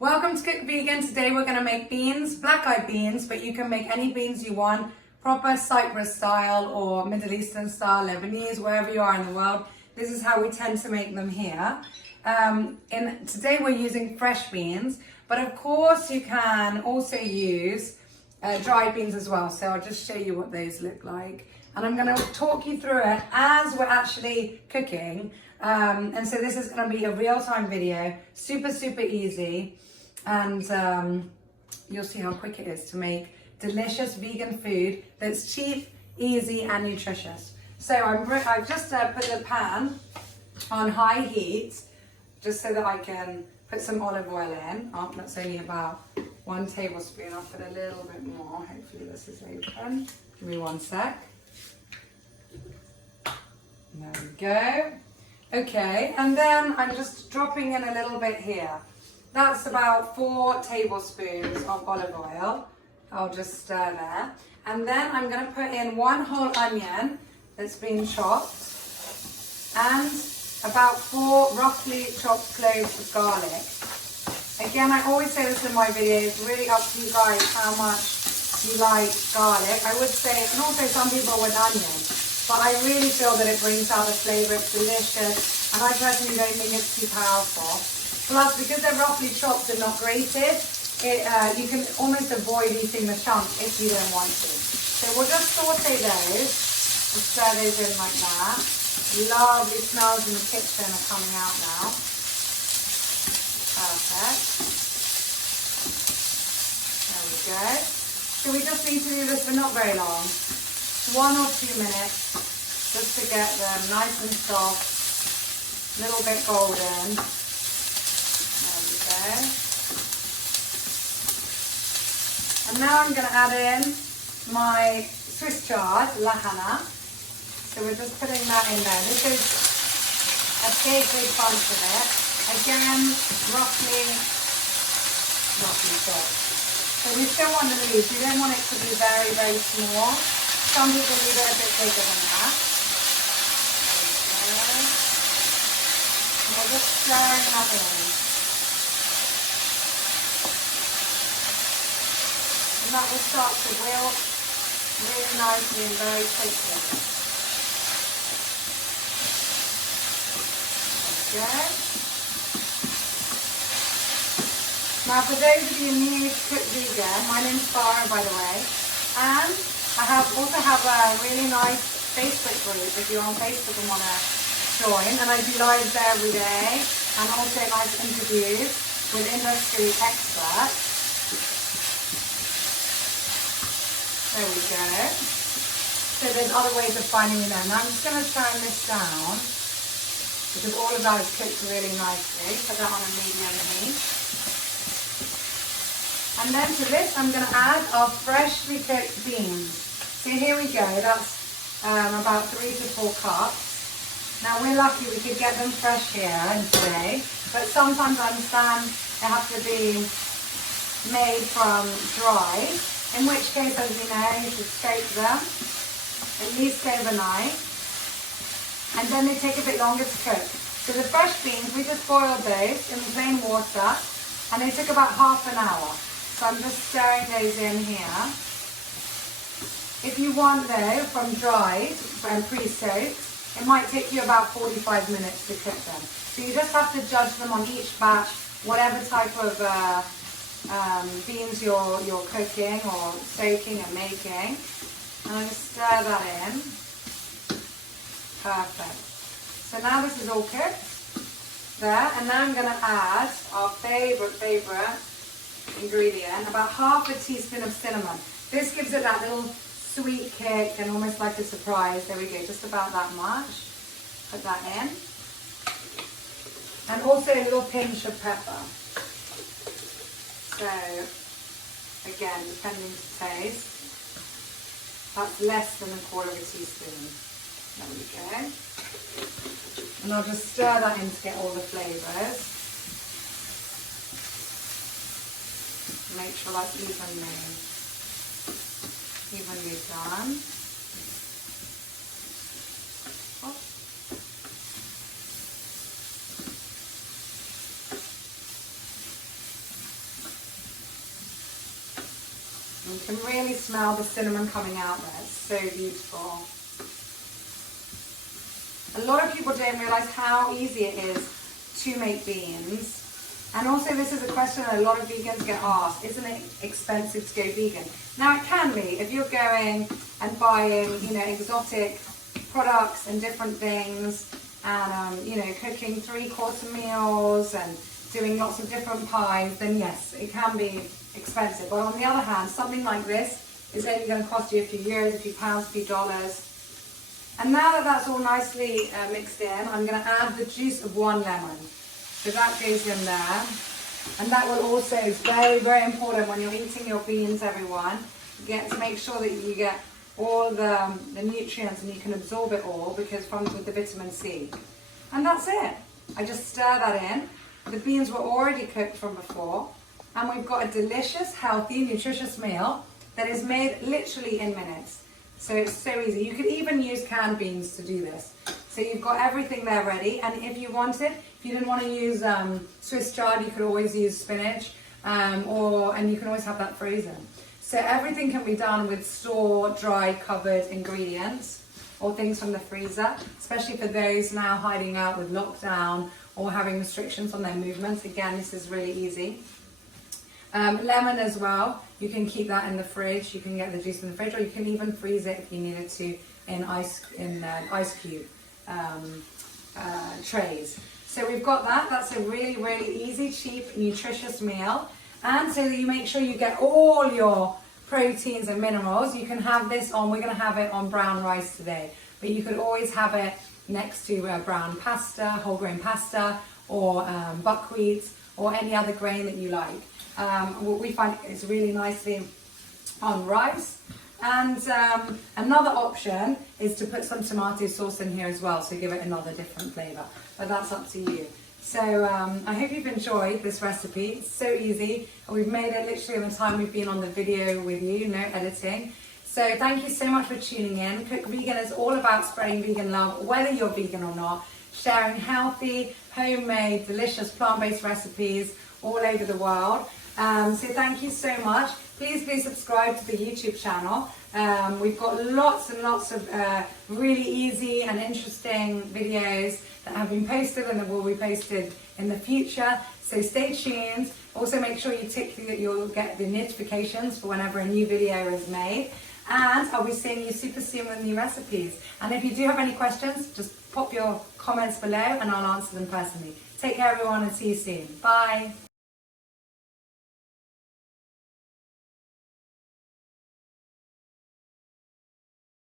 Welcome to Cook Vegan. Today we're going to make beans, black-eyed beans, but you can make any beans you want, proper Cyprus style or Middle Eastern style, Lebanese, wherever you are in the world. This is how we tend to make them here. Today we're using fresh beans, but of course you can also use dried beans as well. So I'll just show you what those look like. And I'm going to talk you through it as we're actually cooking. And so this is going to be a real-time video, super easy. And you'll see how quick it is to make delicious vegan food that's cheap, easy and nutritious. So I've just put the pan on high heat just so that I can put some olive oil in. Oh, that's only about 1 tablespoon. I'll put a little bit more. Hopefully this is open. Give me 1 sec. There we go. Okay, and then I'm just dropping in a little bit here. That's about 4 tablespoons of olive oil. I'll just stir there. And then I'm going to put in 1 whole onion that's been chopped and about 4 roughly chopped cloves of garlic. Again, I always say this in my videos, really up to you guys how much you like garlic. I would say, and also some people with onion, but I really feel that it brings out the flavour, it's delicious, and I personally don't think it's too powerful. Plus, because they're roughly chopped and not grated, you can almost avoid eating the chunks if you don't want to. So we'll just saute those. We'll stir those in like that. Lovely smells in the kitchen are coming out now. Perfect. There we go. So we just need to do this for not very long. 1 or 2 minutes, just to get them nice and soft, a little bit golden. There we go. And now I'm going to add in my Swiss chard, lahana. So we're just putting that in there. This is a big bunch of it. Again, roughly chopped. So we still want the leaves. We don't want it to be very small. Some people leave it a bit bigger than that. Okay. And we're just stirring that in. And that will start to wilt really nicely and very quickly. Okay. Now for those of you new to Cook Vegan, my name's Farah by the way, and I also have a really nice Facebook group if you're on Facebook and want to join, and I do lives there every day and also nice interviews with industry experts. There we go. So there's other ways of finding me there. Now I'm just going to turn this down because all of that is cooked really nicely. Put that on a medium heat. And then to this I'm going to add our freshly cooked beans. So here we go, that's about 3 to 4 cups. Now we're lucky we could get them fresh here and today, but sometimes I understand they have to be made from dry, in which case, as you know, you should soak them at least overnight, and then they take a bit longer to cook. So the fresh beans, we just boiled those in plain water, and they took about half an hour. So I'm just stirring those in here. If you want though, from dried and pre-soaked, it might take you about 45 minutes to cook them. So you just have to judge them on each batch, whatever type of beans you're cooking or soaking and making. And I'm going to stir that in. Perfect. So now this is all cooked there, and now I'm going to add our favorite ingredient, about half a teaspoon of cinnamon. This gives it that little sweet kick and almost like a surprise. There we go, just about that much. Put that in. And also a little pinch of pepper. So, again, depending to taste, that's less than 1/4 teaspoon. There we go. And I'll just stir that in to get all the flavours. Make sure that's evenly done. Oh. You can really smell the cinnamon coming out there. It's so beautiful. A lot of people don't realize how easy it is to make beans. And also this is a question that a lot of vegans get asked. Isn't it expensive to go vegan? Now it can be. If you're going and buying, exotic products and different things and, cooking 3-quarter meals and doing lots of different pies, then yes, it can be expensive. But on the other hand, something like this is only going to cost you a few euros, a few pounds, a few dollars. And now that that's all nicely mixed in, I'm going to add the juice of 1 lemon. So that goes in there. And that will also, is very, very important when you're eating your beans, everyone. Get to make sure that you get all the nutrients and you can absorb it all, because with the vitamin C. And that's it. I just stir that in. The beans were already cooked from before. And we've got a delicious, healthy, nutritious meal that is made literally in minutes. So it's so easy. You could even use canned beans to do this. So you've got everything there ready. And if you wanted, if you didn't want to use Swiss chard, you could always use spinach, and you can always have that frozen. So everything can be done with store, dry, covered ingredients or things from the freezer, especially for those now hiding out with lockdown or having restrictions on their movements. Again, this is really easy. Lemon as well, you can keep that in the fridge. You can get the juice in the fridge, or you can even freeze it if you needed to in ice cube trays. So we've got that. That's a really, really easy, cheap, nutritious meal. And so that you make sure you get all your proteins and minerals, you can have this on, we're going to have it on brown rice today, but you could always have it next to brown pasta, whole grain pasta, or buckwheat, or any other grain that you like. What we find is really nicely on rice. And another option is to put some tomato sauce in here as well, so give it another different flavour, but that's up to you. So I hope you've enjoyed this recipe. It's so easy. We've made it literally in the time we've been on the video with you, no editing. So thank you so much for tuning in. Cook Vegan is all about spreading vegan love, whether you're vegan or not, sharing healthy, homemade, delicious plant-based recipes all over the world. So thank you so much. Please subscribe to the YouTube channel. We've got lots and lots of really easy and interesting videos that have been posted and that will be posted in the future. So stay tuned. Also make sure you tick that you'll get the notifications for whenever a new video is made. And I'll be seeing you super soon with new recipes. And if you do have any questions, just pop your comments below and I'll answer them personally. Take care everyone and see you soon. Bye.